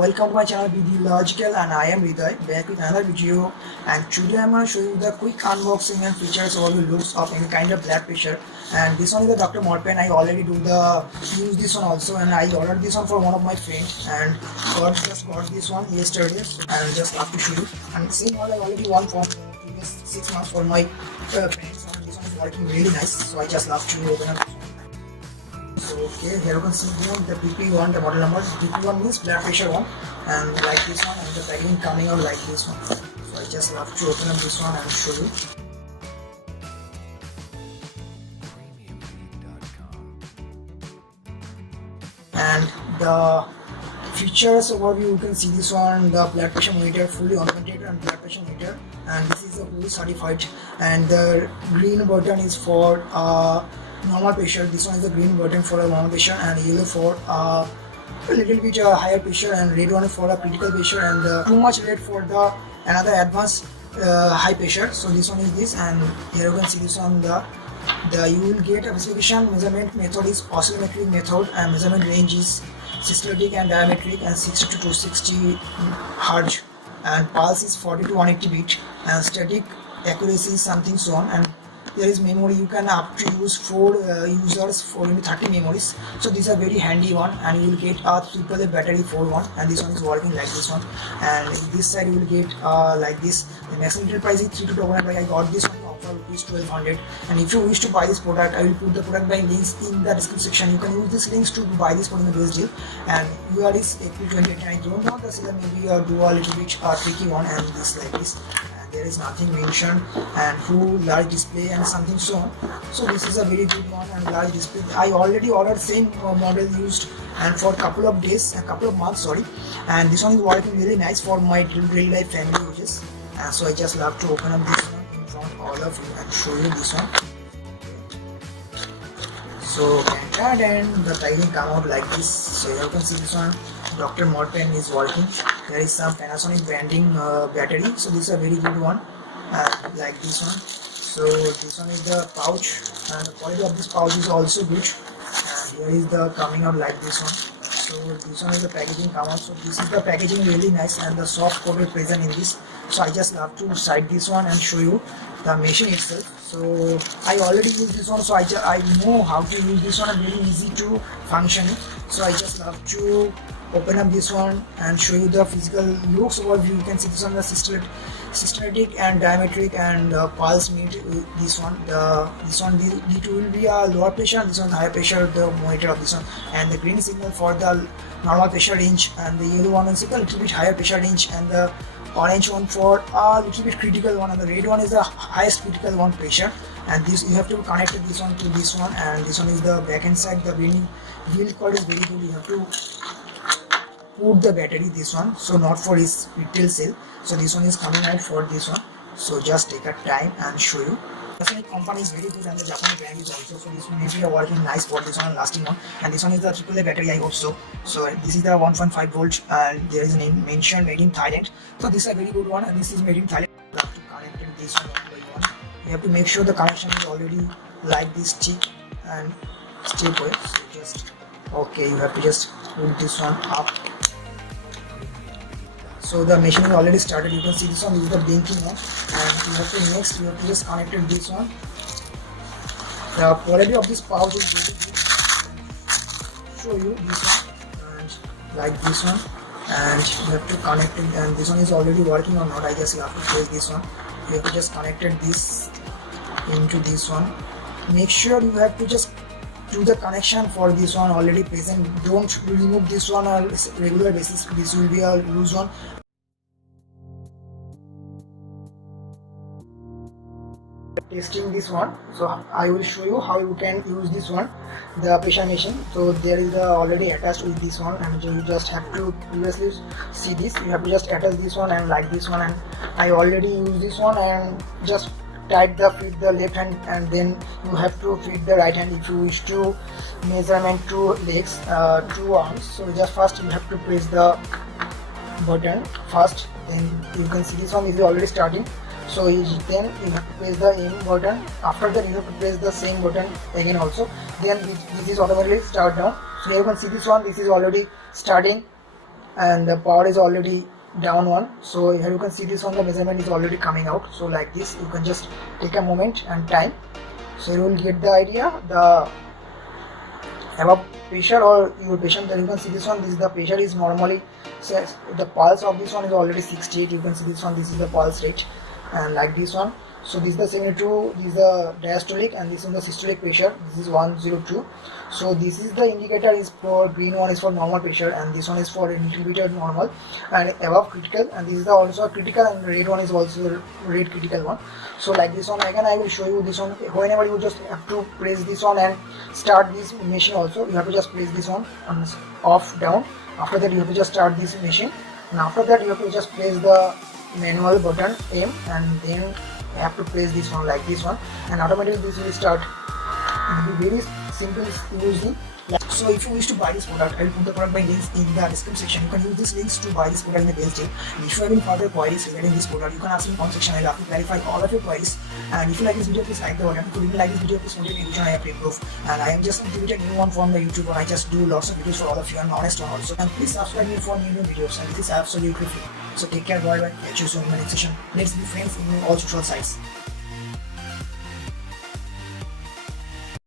welcome to my channel BD Logical, and I am Hriday back with another video. And today I'm going to show you the quick unboxing and features overview looks of any kind of blood pressure. And this one is the Dr. Morepen. I already use this one also, and I ordered this one for one of my friends and just got this one yesterday, and just have to show you. And same one I already won for previous 6 months for my friends, and this one is working really nice, so I just love to open up. So okay, here you can see the BP-11, the model number. BP-11 means blood pressure one, and like this one, and the packaging coming out like this one. So I just love to open up this one and show you. And the features overview, you can see this one, the blood pressure monitor, fully augmented and blood pressure monitor, and this is a fully certified. And the green button is for normal pressure. This one is the green button for a normal pressure, and yellow for a little bit higher pressure, and red one for a critical pressure, and too much red for the another advanced high pressure. So this one is this, and here you can see this one, the you will get a specification. Measurement method is oscilometric method, and measurement range is systolic and diametric, and 60 to 260 Hz, and pulse is 40 to 180 beat, and static accuracy is something so on. And there is memory, you can up to use 4 users for 30 memories. So these are very handy one, and you will get a AAA battery for one, and this one is working like this one. And this side you will get like this. The maximum retail price is 3299. I got this one offer rupees 1200. And if you wish to buy this product, I will put the product buying links in the description section. You can use these links to buy this product in the best deal. And here is April 2018. I don't know the seller, maybe do a little bit tricky one, and this like this. There is nothing mentioned, and full large display and something so on. So this is a very good one, and large display. I already ordered same model used, and for a couple of months, sorry. And this one is working really nice for my real life family uses. And so I just love to open up this one in front of all of you and show you this one. So and the packaging come out like this. So you can see this one, Dr. Morepen is working. There is some Panasonic branding battery. So this is a very good one, like this one. So this one is the pouch, and the quality of this pouch is also good. And here is the coming out like this one. So this one is the packaging come out. So this is the packaging really nice, and the soft cover present in this. So I just love to side this one and show you the machine itself. So I already use this one, so I know how to use this one, and very easy to function. So I just love to open up this one and show you the physical looks overview. You can see this one, the systolic and diametric, and pulse meet this one. This one D2 will be a lower pressure, and this one higher pressure, the monitor of this one. And the green signal for the normal pressure range, and the yellow one is a little bit higher pressure range, and the orange one for a little bit critical one, and the red one is the highest critical one pressure. And this you have to connect this one to this one, and this one is the back end side. The wheel cord is very good. You have to put the battery this one, so not for his retail sale. So this one is coming out for this one. So just take a time and show you. The company is very good, and the Japanese brand is also. So this one maybe working nice for this one, lasting one. And this one is the AAA battery, I hope so. So this is the 1.5 volt, and there is a name mentioned made in Thailand. So this is a very good one, and this is made in Thailand. You have to connect this one by one. You have to make sure the connection is already like this stick and stay put. So just okay, you have to just put this one up. So the machine is already started. You can see this one is the blinking one, and you have to just connect this one. The quality of this pouch is very good. Show you this one, and like this one, and you have to connect it. And this one is already working or not, I just have to place this one. You have to just connect this into this one. Make sure you have to just do the connection for this one already present. Don't remove this one on a regular basis. This will be a loose one. Testing this one, so I will show you how you can use this one, the pressure machine. So there is the already attached with this one, and you just have to previously see this. You have to just attach this one and like this one, and I already use this one, and just fit the left hand, and then you have to fit the right hand if you wish to measurement 2 legs, 2 arms. So just first you have to press the button first, then you can see this one is already starting. So then you have to press the aim button. After that you have to press the same button again also. Then this is automatically start down. So you can see this one, this is already starting and the power is already down one. So here you can see this one, the measurement is already coming out. So like this, you can just take a moment and time, so you will get the idea the above pressure or your patient. Then you can see this one, this is the pressure is normally, so the pulse of this one is already 68. You can see this one, this is the pulse rate, and like this one. So this is the 72, this is the diastolic, and this is the systolic pressure, this is 102. So this is the indicator is for green one is for normal pressure, and this one is for intermediate normal and above critical, and this is the also critical, and red one is also red critical one. So like this one, again I will show you this one. Whenever you just have to press this one and start this machine also, you have to just press this one on off down. After that you have to just start this machine, and after that you have to just press the manual button M, and then you have to press this one like this one, and automatically this will start. It will be very simple using. So if you wish to buy this product, I will put the product by links in the description section. You can use these links to buy this product in the base day. And if you have any further queries regarding this product, you can ask me in the comment section. I will have to clarify all of your queries. And if you like this video, please like the button. If you didn't like this video, please motivate me, I have to improve. And I am just a motivated new one from the YouTube, and I just do lots of videos for all of you, and honest one also. And please subscribe me for new videos, and this is absolutely free. So take care, bye bye. Catch you soon in the next session. Let's be friends in all social sites.